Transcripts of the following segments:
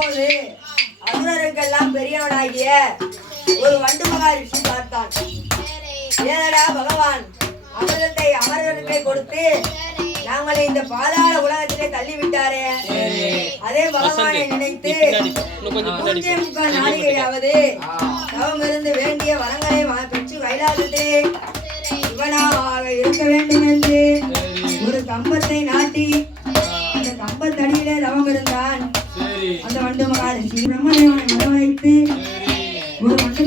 அப்போது அசுரருக்கெல்லாம் பெரியவனாகிய ஒரு வண்டு மகாரிஷி பார்த்தான். ஏனடா பகவான் அமிர்தத்தை அமரர்களுக்கே கொடுத்து நாங்களை இந்த பாதாள உலகத்திலே தள்ளிவிட்டாரே. அதே பகவானை நினைத்து கொஞ்சம் நாளிகையாவது தவம் இருந்து வேண்டிய வரங்களை வா- பெற்று கைலாசத்தை இவனாக இருக்க வேண்டும் என்று ஒரு கம்பத்தை நாட்டி அந்த கம்பத்தடியிலே தவம் இருந்தான் அந்த வண்டு பிரம்மதேவனை வரவழைத்து ஒரு வண்டு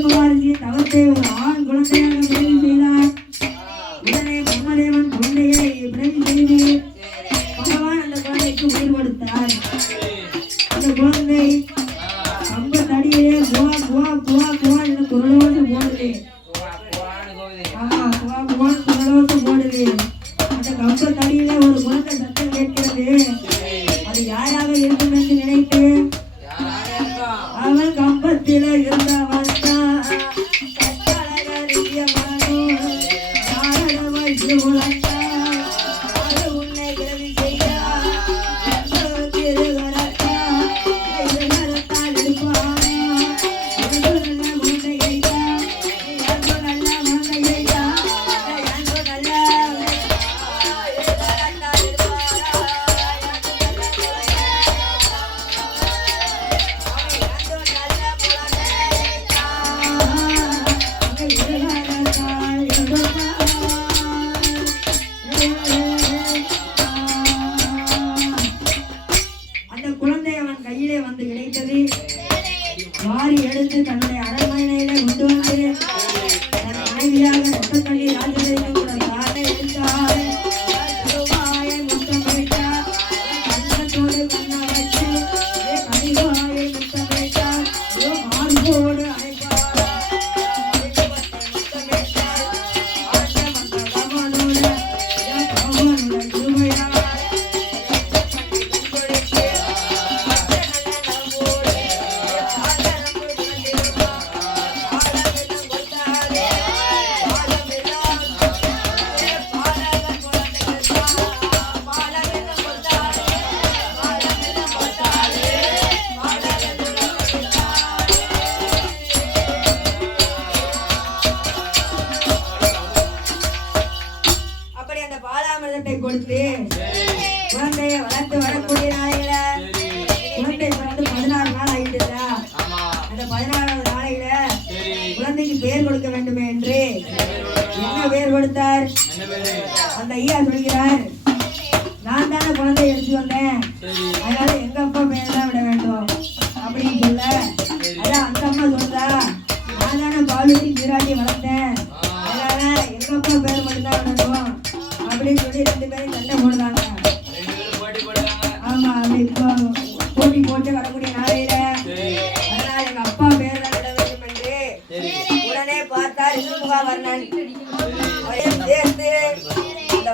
தவத்தை ஒரு ஆண் குழந்தையாக முடிவு செய்தார். உடனே பிரம்மதேவன் குழந்தையை பிறகு செய்து பகவான் அந்த குழந்தைக்கு உயிர் கொடுத்தார். அந்த குழந்தை regular வாரி எடுத்து தன்னுடைய அரண்மனையிலே கொண்டு வந்து தன் மனைவியாக ரத்தக்கள்ளி ராஜதேவன் பேர் கொடுத்தார். அந்த ஐயா சொல்கிறார் நான் தானே குழந்தை எடுத்து வந்தேன். அதனால எங்க அப்பா பேர் தான் விட வேண்டும் அப்படின்னு சொல்ல அதான் அந்த அம்மா சொல்றா நான் தானே பாலூட்டி சீராட்டி வளர்த்தேன். அதனால எங்க அப்பா பேர் மட்டும் தான் விடணும் அப்படின்னு சொல்லி ரெண்டு பேரும் சண்டை போடுறாங்க. ஆமா அது இப்போ போட்டி போட்டு வரக்கூடிய நாளையில அதனால எங்க அப்பா பேர் தான் விட வேண்டும் என்று உடனே அவரையும் சேர்த்து இந்த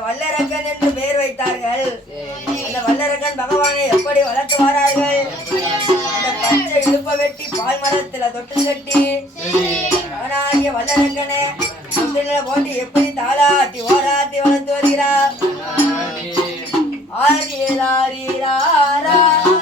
வல்லரக்கன் என்று பெயர் வைத்தார்கள். அந்த வல்லரக்கன் பகவானை எப்படி வளர்த்து வாரார்கள்? அந்த பச்சை இழுப்ப வெட்டி பால் மரத்துல தொட்டு கட்டி அவனாகிய வல்லரக்கனை போட்டு எப்படி தாளாட்டி ஓராட்டி வளர்த்து வருகிறார்? ஆரியலாரிராரா. ஆ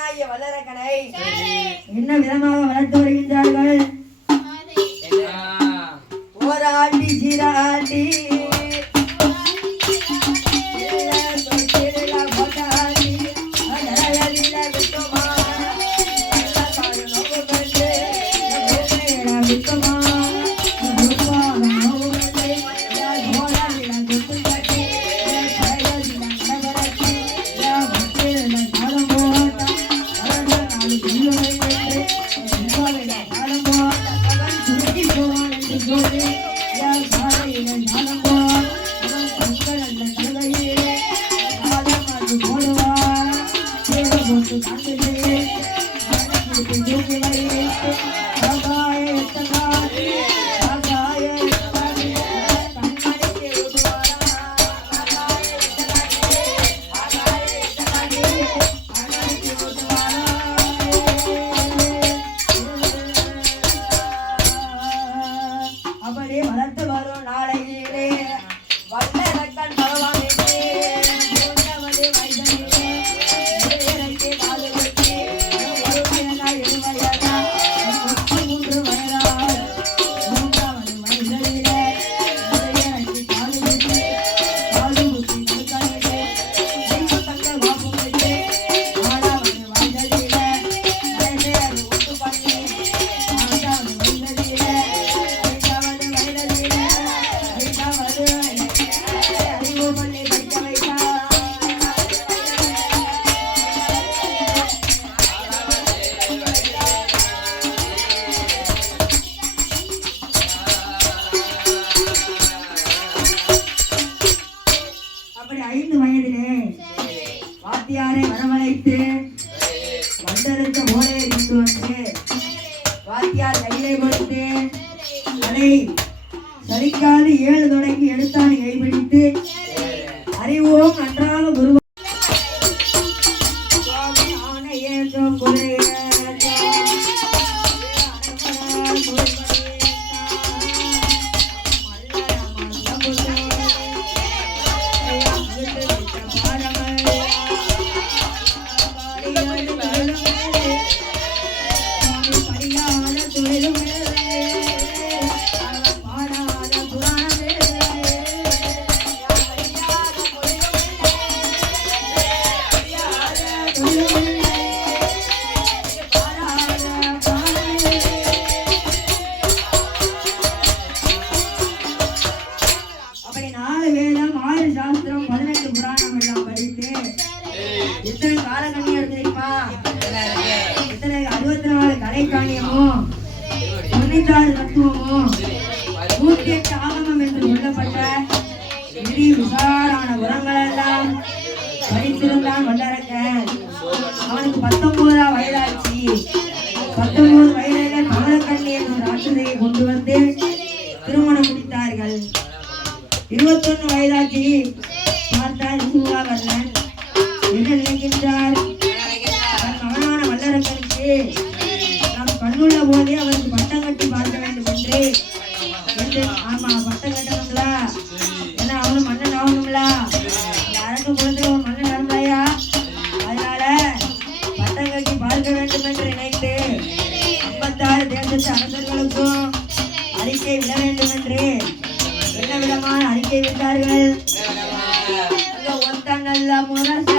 மகனாகிய வல்லரக்கனை என்ன விதமாக வளர்த்து வருகின்றார்கள்? போராட்டி சீராட்டி ruangan பதினாறு தத்துவமும் நூற்றெட்டு ஆகமம் என்று சொல்லப்பட்ட விதி விசாலான உரங்கள் எல்லாம் படித்திருந்தான் வல்லரக்கன். அவனுக்கு பத்தொன்பதாம் வயதாச்சு. டேய் ரெண்டு ஆமா மட்டம் கட்டணும்ல ஏன்னா அவனும் மண்ணை நாகணும்ல இந்த அரக்கு குளத்துல ஒரு மண்ணை நடந்தாயா அதனால மட்டம் கட்டி பார்க்க வேண்டும் என்று நினைத்து ஐம்பத்தாறு தேசத்து அரசர்களுக்கும் அறிக்கை விட வேண்டும் என்று என்ன விதமான அறிக்கை விட்டார்கள்? ஒத்தங்கள்ல முரச